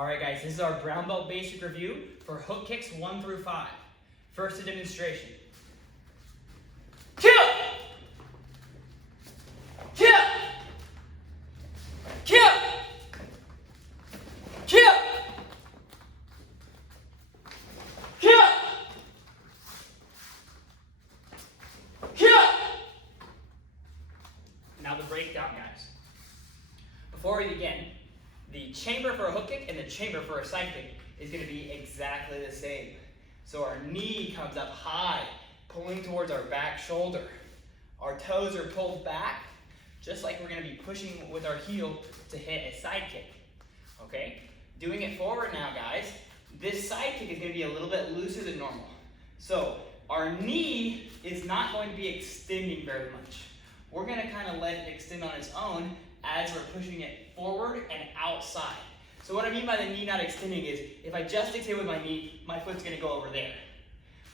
All right, guys, this is our brown belt basic review for hook kicks 1 through 5. First, a demonstration. Kill! Kill! Kill! Kill! Kill! Kill! Now the breakdown, guys. Before we begin, the chamber for a hook kick and the chamber for a side kick is going to be exactly the same. So our knee comes up high, pulling towards our back shoulder. Our toes are pulled back, just like we're going to be pushing with our heel to hit a side kick. Okay? Doing it forward now, guys. This side kick is going to be a little bit looser than normal. So our knee is not going to be extending very much. We're going to kind of let it extend on its own as we're pushing it forward and outside. So what I mean by the knee not extending is, if I just extend with my knee, my foot's gonna go over there.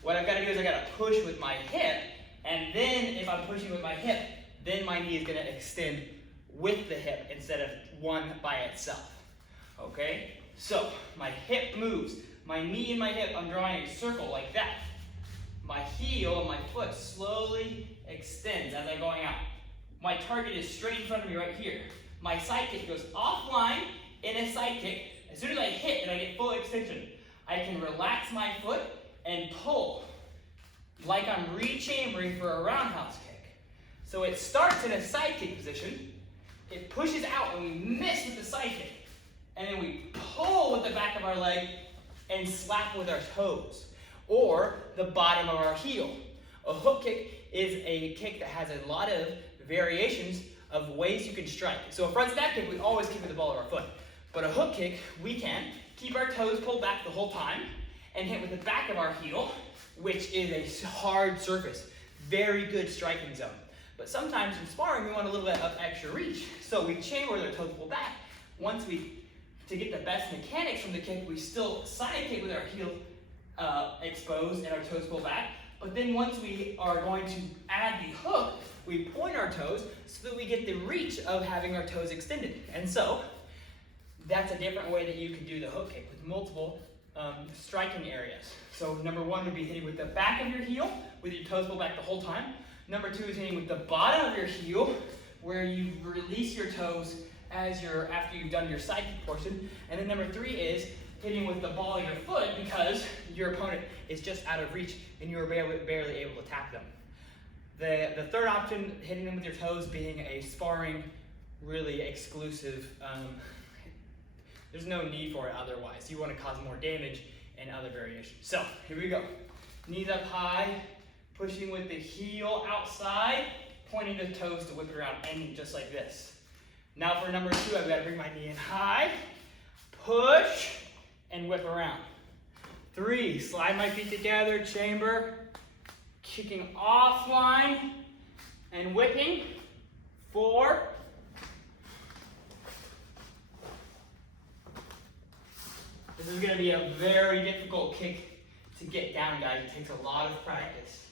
What I've gotta do is I gotta push with my hip, and then if I'm pushing with my hip, then my knee is gonna extend with the hip instead of one by itself. Okay? So, my hip moves. My knee and my hip, I'm drawing a circle like that. My heel and my foot slowly extends as I'm going out. My target is straight in front of me right here. My side kick goes offline in a side kick. As soon as I hit and I get full extension, I can relax my foot and pull like I'm re-chambering for a roundhouse kick. So it starts in a side kick position, it pushes out and we miss with the side kick, and then we pull with the back of our leg and slap with our toes or the bottom of our heel. A hook kick is a kick that has a lot of variations of ways you can strike. So a front snap kick, we always kick with the ball of our foot. But a hook kick, we can keep our toes pulled back the whole time and hit with the back of our heel, which is a hard surface. Very good striking zone. But sometimes in sparring, we want a little bit of extra reach. So we chamber with our toes pulled back. To get the best mechanics from the kick, we still side kick with our heel exposed and our toes pulled back. But then once we are going to add the hook, we point our toes so that we get the reach of having our toes extended. And so, that's a different way that you can do the hook kick with multiple striking areas. So number one would be hitting with the back of your heel with your toes pulled back the whole time. Number two is hitting with the bottom of your heel where you release your toes after you've done your side kick portion. And then number three is hitting with the ball of your foot because your opponent is just out of reach and you are barely able to tap them. The third option, hitting them with your toes, being a sparring, really exclusive, there's no need for it otherwise. You want to cause more damage and other variations. So, here we go. Knees up high, pushing with the heel outside, pointing the toes to whip it around, ending just like this. Now for number two, I've got to bring my knee in high, push, and whip around. 3, slide my feet together, chamber, kicking offline and whipping. 4, this is going to be a very difficult kick to get down, guys. It takes a lot of practice.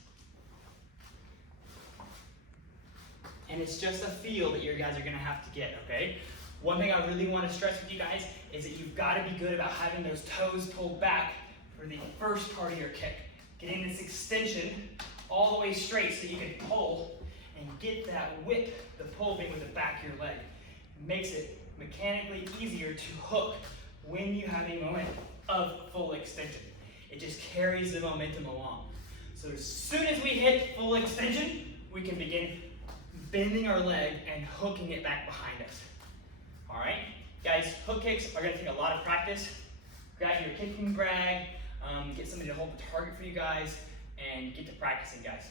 And it's just a feel that you guys are going to have to get, okay? One thing I really want to stress with you guys is that you've got to be good about having those toes pulled back for the first part of your kick. Getting this extension all the way straight so you can pull and get that whip, the pull being with the back of your leg. It makes it mechanically easier to hook when you have a moment of full extension. It just carries the momentum along. So as soon as we hit full extension, we can begin bending our leg and hooking it back behind us. All right, guys, hook kicks are gonna take a lot of practice. Grab your kicking bag, get somebody to hold the target for you guys, and get to practicing, guys.